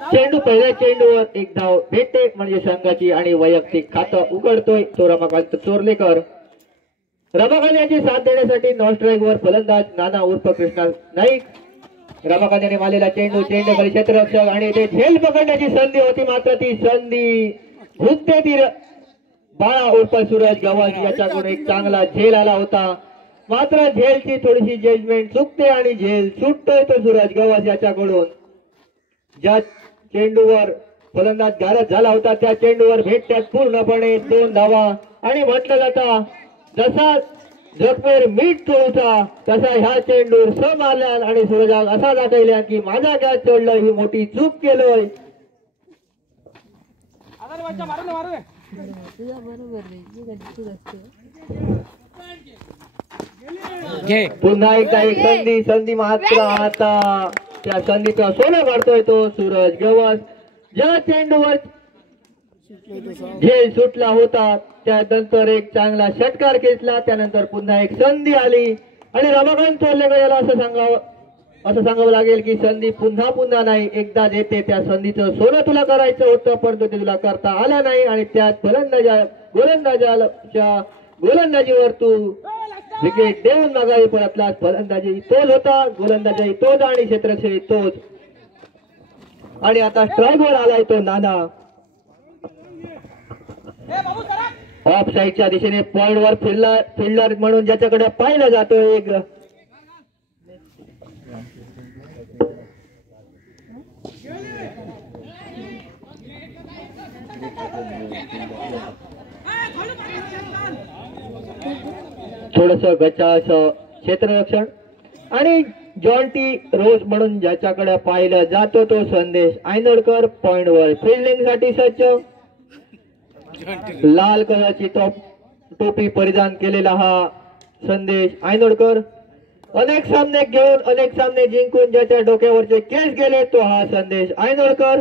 चेंडू पहिल्या चेंडूवर एक धाव भेटते म्हणजे संघाची आणि वैयक्तिक खातं उघडतोय तो रमाकांत चोरलेकर. रमाकांत याची साथ देण्यासाठी नॉन स्ट्राईक वर फलंदाज नाना उर्फ कृष्णा नाईक. रमाकांत याने मारलेला चेंडू चेंडूखाली क्षेत्ररक्षक आणि ते झेल पकडण्याची संधी होती मात्र ती संधी हुकते ती बाळा उर्फ सूरज गव्हाण याच्याकडून एक चांगला झेल आला होता मात्र झेलची थोडीशी जजमेंट चुकते आणि झेल सुटतोय तो सूरज गव्हाण याच्याकडून. ज्या चेंडूवर फलंदाज गारद झाला होता त्या चेंडूवर भेटतात पूर्णपणे 2 धावा आणि म्हटलं जातं जसा जखमेर मीठ चोळता तसा ह्या चेंडूवर स मारल्या आणि सूरजाग असा दाखवल्या की माझा गॅस चोळलं ही मोठी चूक केलोय. पुन्हा एकदा एक संधी मात्र आता त्या संधीचा सोनं काढतोय तो सूरज गव्हाण. ज्या चेंडूवर झेल सुटला होता त्यानंतर एक चांगला षटकार खेचला त्यानंतर पुन्हा एक संधी आली आणि रमाकांत चोरलेकर याला असं सांगावं लागेल की संधी पुन्हा पुन्हा नाही एकदाच येते. त्या संधीचं सोनं तुला करायचं होतं परंतु ते तुला करता आलं नाही आणि त्यात गोलंदाजीवर तू विकेट देऊन मागावी परतला. फलंदाजी तोच होता गोलंदाजी तोच आणि क्षेत्ररक्षक तोच आणि आता स्ट्राईकवर आलाय तो नाना. ऑफ साईडच्या दिशेने पॉइंट वर फिल्डर म्हणून ज्याच्याकडे पाहिलं जातो एक थोडस गचास क्षेत्ररक्षण आणि जॉन्टी रोज म्हणून ज्याच्याकडे पाहिलं जातो तो संदेश आयनोडकर पॉइंट वर फिल्डिंग साठी सज्ज. लाल कलरची टोपी परिधान केलेला हा संदेश आयनोडकर अनेक सामने घेऊन अनेक सामने जिंकून ज्याच्या डोक्यावरचे केस गेले तो हा संदेश आयनोडकर.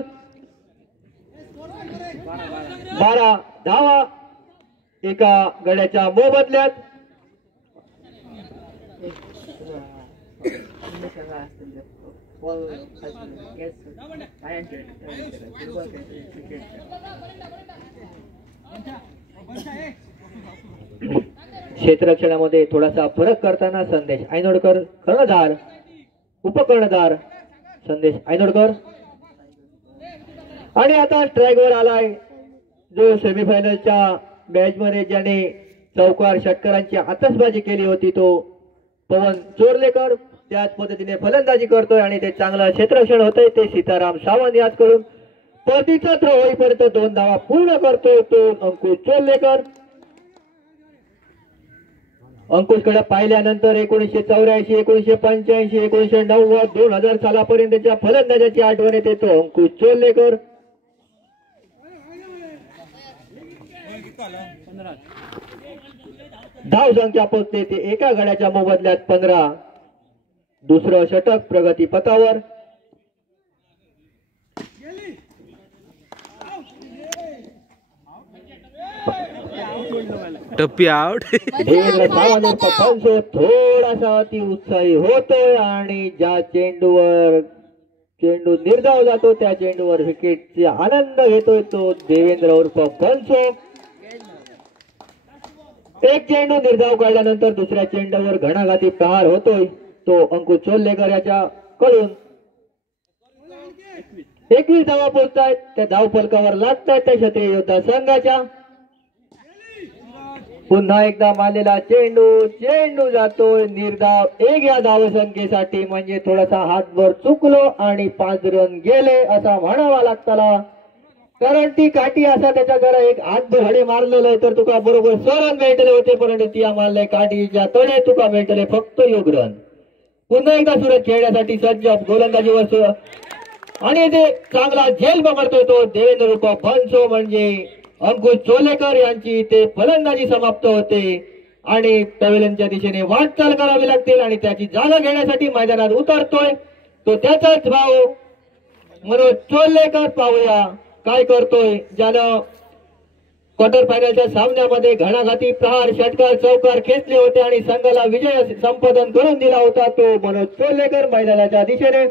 12 धावा एका गड्याच्या मोबदल्यात. क्षेत्ररक्षणामध्ये थोडासा फरक करताना संदेश आयनोडकर कर्णधार उपकर्णधार संदेश आयनोडकर. आणि आता स्ट्राईकवर आलाय जो सेमीफायनलच्या मॅच मध्ये ज्याने चौकार षटकारांची आतषबाजी केली होती तो पवन चोरलेकर. त्याच पद्धतीने फलंदाजी करतोय आणि ते चांगलं क्षेत्ररक्षण होतंय ते सीताराम सावंत याचकडून परतीचा थ्रो होईपर्यंत 2 धावा पूर्ण करतोय तो अंकुश चोरलेकर. अंकुश कडे पाहिल्यानंतर 1984 1985 1990 2000 सालापर्यंतच्या फलंदाजाची आठवण येते तो अंकुश चोरलेकर. धाव संख्या पोहोचते ते एका गड्याच्या मोबदल्यात 15. दुसरं षटक प्रगती पथावर. टप्पी आउट. थोडासा अति उत्साही होतोय आणि ज्या चेंडू निर्धाव जातो त्या चेंडूवर विकेटचा आनंद घेतोय तो देवेंद्र उर्फ बनसो. एक चेंडू निर्धाव काढल्यानंतर दुसऱ्या चेंडूवर घणाघाती प्रहार होतोय तो अंकुश चोरलेकर याच्या कडून. 21 धावा पोहोचतायत त्या धाव फलकावर लागतायत त्या क्षत्रिय योद्धा संघाच्या. पुन्हा एकदा मारलेला चेंडू जातोय निर्धाव एक या धावसंख्येसाठी म्हणजे थोडासा हातभर चुकलो आणि 5 रन गेले असा म्हणावा लागताला कारण ती काठी असा त्याच्या घरा एक हातभर हडे मारलेलं आहे तर तुका बरोबर 6 रन भेटले होते परंतु ती मारले काठीच्या तळे तुका भेटले फक्त योग रन. पुन्हा एकदा सुरत खेळण्यासाठी सज्ज गोलंदाजीवर आणि ते चांगला झेल पकडतोय तो देवेंद्र उर्फ बनसो म्हणजे अंकुश चोरलेकर यांची ते फलंदाजी समाप्त होते आणि पवेलियनच्या दिशेने वाटचाल करावी लागतील आणि त्याची जागा घेण्यासाठी मैदानात उतरतोय तो त्याचाच भाऊ मनोज चोरलेकर. पाहूया काय करतोय ज्यानं क्वार्टर फायनलच्या सामन्यामध्ये घणाघाती प्रहार षटकार चौकार खेचले होते आणि संघाला विजय संपादन करून दिला होता तो मनोज चोरलेकर मैदानाच्या दिशेने.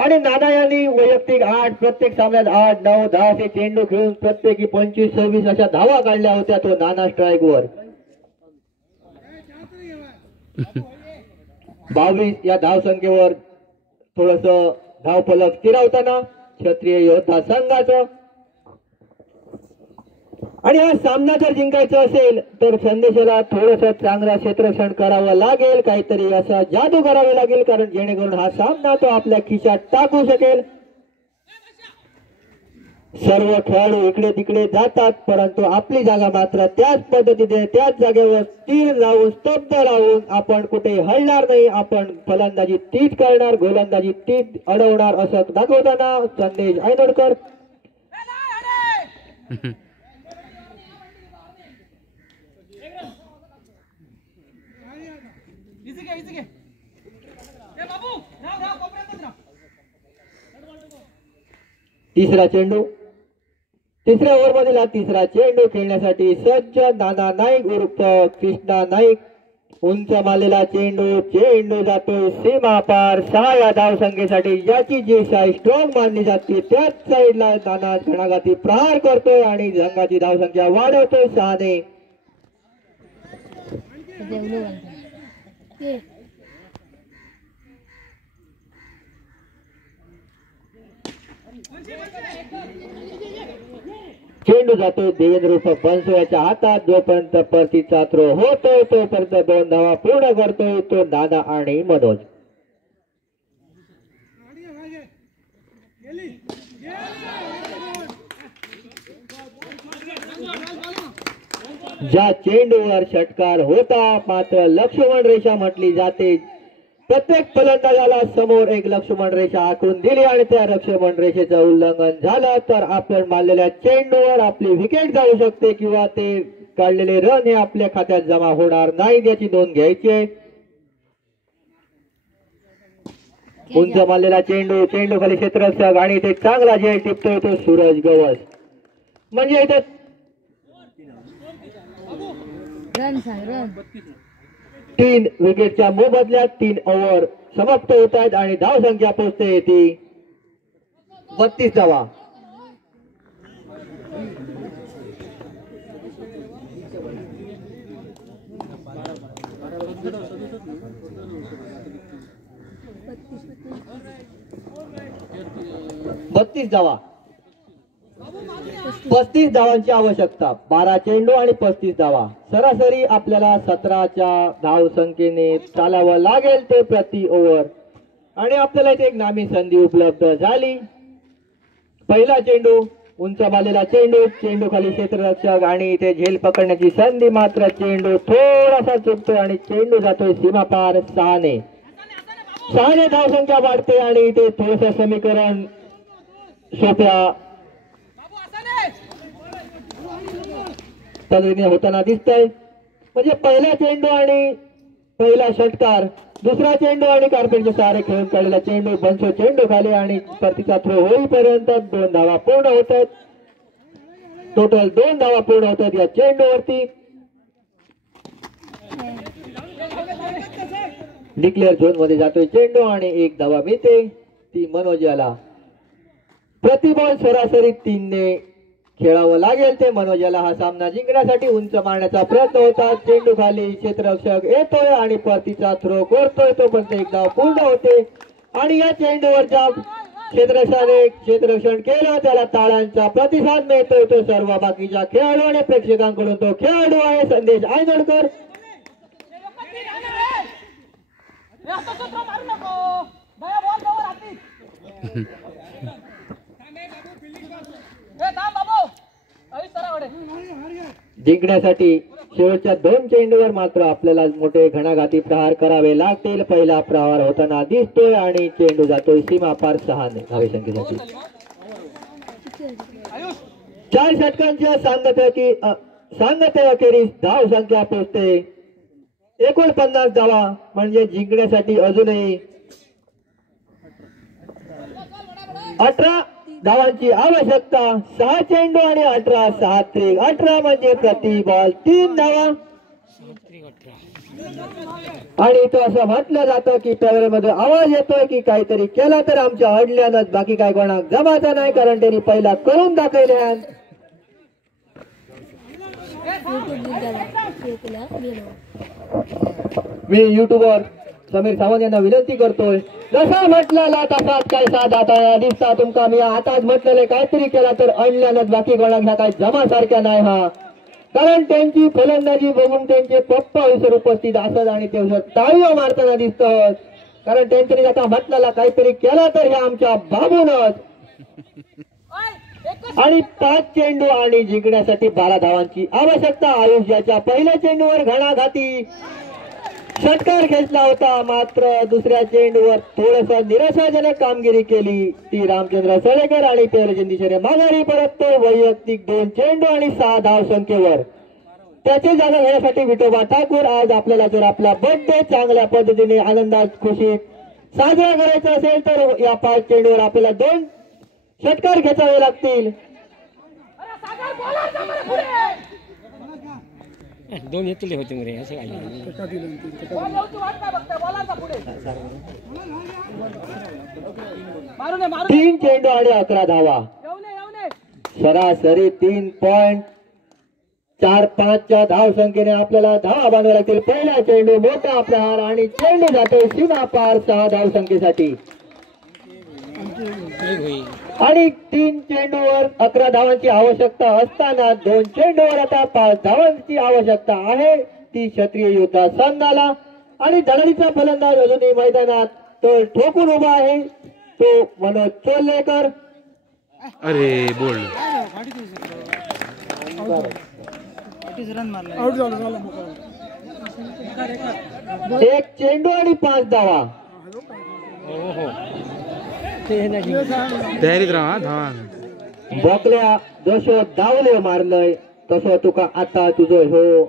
आणि नाना यांनी वैयक्तिक 8 प्रत्येक सामन्यात 8, 9, 10 असे चेंडू खेळून प्रत्येकी 25, 26 अशा धावा काढल्या होत्या. तो नाना स्ट्राईक वर 22 या धावसंख्येवर थोडस धावफलक स्थिरावताना क्षत्रिय योद्धा संघाचं. आणि हा सामना जर जिंकायचा असेल तर संदेशाला थोडस चांगला क्षेत्ररक्षण करावं लागेल, काहीतरी असा जादू करावी लागेल, कारण जेणेकरून हा सामना तो आपल्या खिशात टाकू शकेल. सर्व खेळाडू इकडे तिकडे जातात, परंतु आपली जागा मात्र त्याच पद्धतीने त्याच जागेवर स्थिर राहून स्तब्ध राहून आपण कुठे हलणार नाही. आपण फलंदाजी तीच करणार, गोलंदाजी तीच अडवणार असं दाखवताना संदेश आयनोडकर. तिसरा चेंडू, तिसऱ्या ओव्हरमधील हा तिसरा चेंडू खेळण्यासाठी सज्ज नाना नाईक उर्फ कृष्णा नाईक. उंच मारलेला चेंडू, चेंडू जातोय सीमा पार 6 या धावसंख्येसाठी. याची जी साईड स्ट्रॉंग मानली जाते त्याच साईडला नाना घणाघाती प्रहार करतोय आणि संघाची धावसंख्या वाढवतोय 6 ने. चेंडू जातोय देवेंद्र उर्फ बनसो याच्या हातात. जोपर्यंत परतीचा थ्रो होतोय तोपर्यंत 2 धावा पूर्ण करतोय तो नाना आणि मनोज. ज्या चेंडूवर षटकार होता मात्र लक्ष्मण रेषा म्हटली जाते. प्रत्येक फलंदाजाला समोर एक लक्ष्मण रेषा आखून दिली आणि त्या लक्ष्मण रेषेचं उल्लंघन झालं तर आपण मारलेल्या चेंडूवर आपली विकेट जाऊ शकते किंवा ते काढलेले रन हे आपल्या खात्यात जमा होणार नाही, याची नोंद घ्यायची. उंच मारलेला चेंडू, चेंडू खाली क्षेत्ररक्षक आणि ते चांगला झेल टिपतोय तो सूरज गवस. म्हणजे इथे तीन विकेटच्या मोबदल्यात 3 ओव्हर समाप्त होत आहेत आणि धावसंख्या पोहोचते ती 32 धावा. धावा 35 धावांची आवश्यकता. 12 चेंडू आणि 35 धावा. सरासरी आपल्याला 17च्या धावसंख्येने चालावं लागेल ते प्रति ओव्हर. आणि आपल्याला इथे एक नामी संधी उपलब्ध झाली. पहिला चेंडू, उंच मारलेला चेंडू, चेंडू खाली क्षेत्ररक्षक आणि इथे झेल पकडण्याची संधी मात्र चेंडू थोडासा चुकतोय आणि चेंडू जातोय सीमा पार 6 ने. 6 ने धावसंख्या वाढते आणि इथे थोडस समीकरण सोप्या पद्धतीने होताना दिसतंय. म्हणजे पहिला चेंडू आणि पहिला षटकार, दुसरा चेंडू आणि कार्पेटचे सारे खेळून काढलेला चेंडू, बनसो चेंडू खाली आणि परतीचा थ्रो होईपर्यंत 2 धावा पूर्ण होत आहेत. टोटल 2 धावा पूर्ण होत आहेत या चेंडूवरती. डिक्लेअर झोन मध्ये जातोय चेंडू आणि 1 धावा मिळते ती मनोज याला. प्रति बॉल सरासरी 3 ने खेळावं लागेल ते मनोज याला. हा सामना जिंकण्यासाठी उंच मारण्याचा प्रयत्न होता. चेंडू खाली क्षेत्ररक्षक येतोय आणि परतीचा थ्रो करतोय तोपर्यंत 1 धाव पूर्ण होते. आणि या चेंडूवरच्या क्षेत्ररक्षण केलं त्याला टाळ्यांचा प्रतिसाद मिळतोय. तो सर्व बाकीच्या खेळाडू आणि प्रेक्षकांकडून तो खेळाडू आहे संदेश आयनोडकर. जिंकण्यासाठी शेवटच्या 2 चेंडूवर मात्र आपल्याला मोठे घणाघाती प्रहार करावे लागतील. पहिला प्रहार होताना दिसतोय आणि चेंडू जातोय सीमा पार 6 ने धावसंख्येसाठी. 4 षटकांच्या सांगतेअखेरीस धावसंख्या पोहोचते 49 धावा. म्हणजे जिंकण्यासाठी अजूनही 18 धावांची आवश्यकता. 6 चेंडू आणि 18 6 3 18 म्हणजे प्रति बॉल 3 धावा. आणि इथं असं म्हटलं जातं की पॅवेलियनमध्ये आवाज येतोय की काहीतरी केला तर आमच्या अडल्यानंच, बाकी काय कोणाक जमायचं नाही, कारण त्यांनी पहिला करून दाखवले. मी युट्यूबवर समीर सावंत यांना विनंती करतोय, जसा म्हटलेला तसाच काय साधा दिसता तुमका. मी आताच म्हटलेले काहीतरी केला तर अडल्यानंच, बाकी कोणाक काय जमासारख्या नाही हा. कारण त्यांची फलंदाजी बघून त्यांचे पप्पा विसर उपस्थित असत आणि ते टाळीઓ मारताना दिसतात. कारण त्यांनी आता म्हटलेला काहीतरी केला तर हे आमच्या बाबूनच. आणि 5 चेंडू आणि जिंकण्यासाठी 12 धावांची आवश्यकता. आयुष्याच्या पहिल्या चेंडूवर घणाघाती षटकार खेचला होता, मात्र दुसऱ्या चेंडूवर थोडस निराशाजनक कामगिरी केली ती रामचंद्र सळेकर आणि पहिल्या दिशेने माघारी परततो वैयक्तिक 2 चेंडू आणि 6 धाव संख्येवर. त्याची जागा घेण्यासाठी विठोबा ठाकूर आज आपल्याला जर आपला बर्थडे चांगल्या पद्धतीने आनंदात खुशीत साजरा करायचा असेल तर या 5 चेंडूवर आपल्याला 2 षटकार खेचावे लागतील. 2 येतले होते मरे असं काही 3 चेंडू आणि 11 धावा, सरासरी 3.45च्या धाव संख्येने आपल्याला धावा बांधाव्या लागतील. पहिला चेंडू मोठा प्रहार आणि चेंडू जातो सीमा पार 6 धाव संख्येसाठी. आणि 3 चेंडूवर 11 धावांची आवश्यकता असताना 2 चेंडूवर आता 5 धावांची आवश्यकता आहे ती क्षत्रिय योद्धा संघाला. आणि धडाडीचा फलंदाज अजूनही मैदानात तो ठोकून उभा आहे, तो मनोज चोलेकर. अरे बोल एक चेंडू आणि 5 धावा. तयारीत राहा धावा. बोकल्या जसं दावले मारलंय तसं तुका आता तुझं हो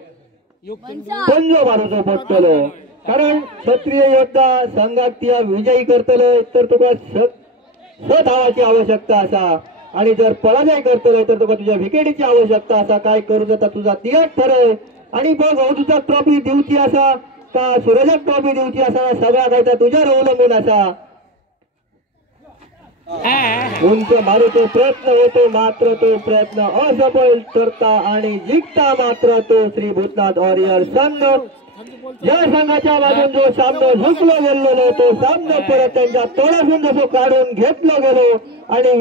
पंजो मारूचो पडतलो. कारण क्षत्रिय योद्धा संघात ती विजयी करतलो तर तुका 6 धावाची आवश्यकता असा, आणि जर पराजय करतलो तर तुका तुझ्या विकेटीची आवश्यकता असा. काय करू जाता तुझा तियाट ठरय. आणि बघ तुझा ट्रॉफी देऊची असा का सूरजक ट्रॉफी देऊची असा, सगळा काय तुझ्यावर अवलंबून असा. उंच मारूचा प्रयत्न होतो, मात्र तो प्रयत्न असफल ठरता आणि जिंकता मात्र तो श्री भूतनाथ वॉरियर संघ. या संघाच्या बाजून जो सामना जिंकलो गेलेलो तो सामना परत त्यांच्या तोडातून जसो काढून घेतलो गेलो आणि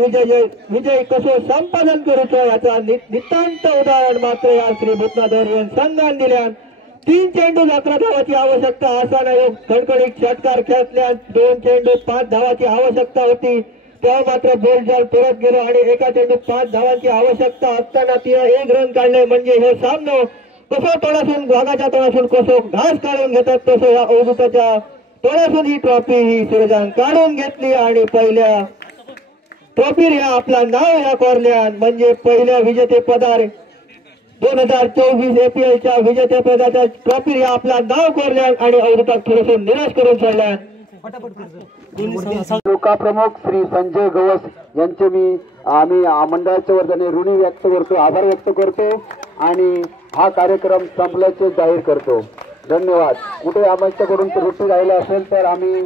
विजय कसो संपादन करूचो याचा नितांत उदाहरण मात्र या श्री भूतनाथ वॉरियर संघान दिल्यान. 3 चेंडू 11 धावाची आवश्यकता असताना खडखडीत षटकार खेचल्यान 2 चेंडू 5 धावाची आवश्यकता होती, तेव्हा मात्र बोलचाल परत गेलो आणि एका चेंडू 5 धावांची आवश्यकता असताना तिने 1 रन काढले. म्हणजे हे सामना कसो तोडासून भागाच्या तोडासून कसो घास काढून घेतात तसं या अवधूताच्या तोडासून ही ट्रॉफी ही सूरजान काढून घेतली. आणि पहिल्या ट्रॉफीर ह्या आपला नाव या कोरल्यान, म्हणजे पहिल्या विजेतेपदार 2024 APLच्या विजेतेपदाच्या ट्रॉफीर ह्या आपला नाव कोरल्यान आणि अवधूताक थोडंसं निराश करून सोडल्यान. लोका प्रमुख श्री संजय गवस यांचे आम्ही मंडळाच्या वतीने ऋणी व्यक्त करतो, आभार व्यक्त करतो आणि हा कार्यक्रम संपल्याचे जाहीर करतो. धन्यवाद. कुठे आमच्याकडून त्रुटी राहिला असेल तर आम्ही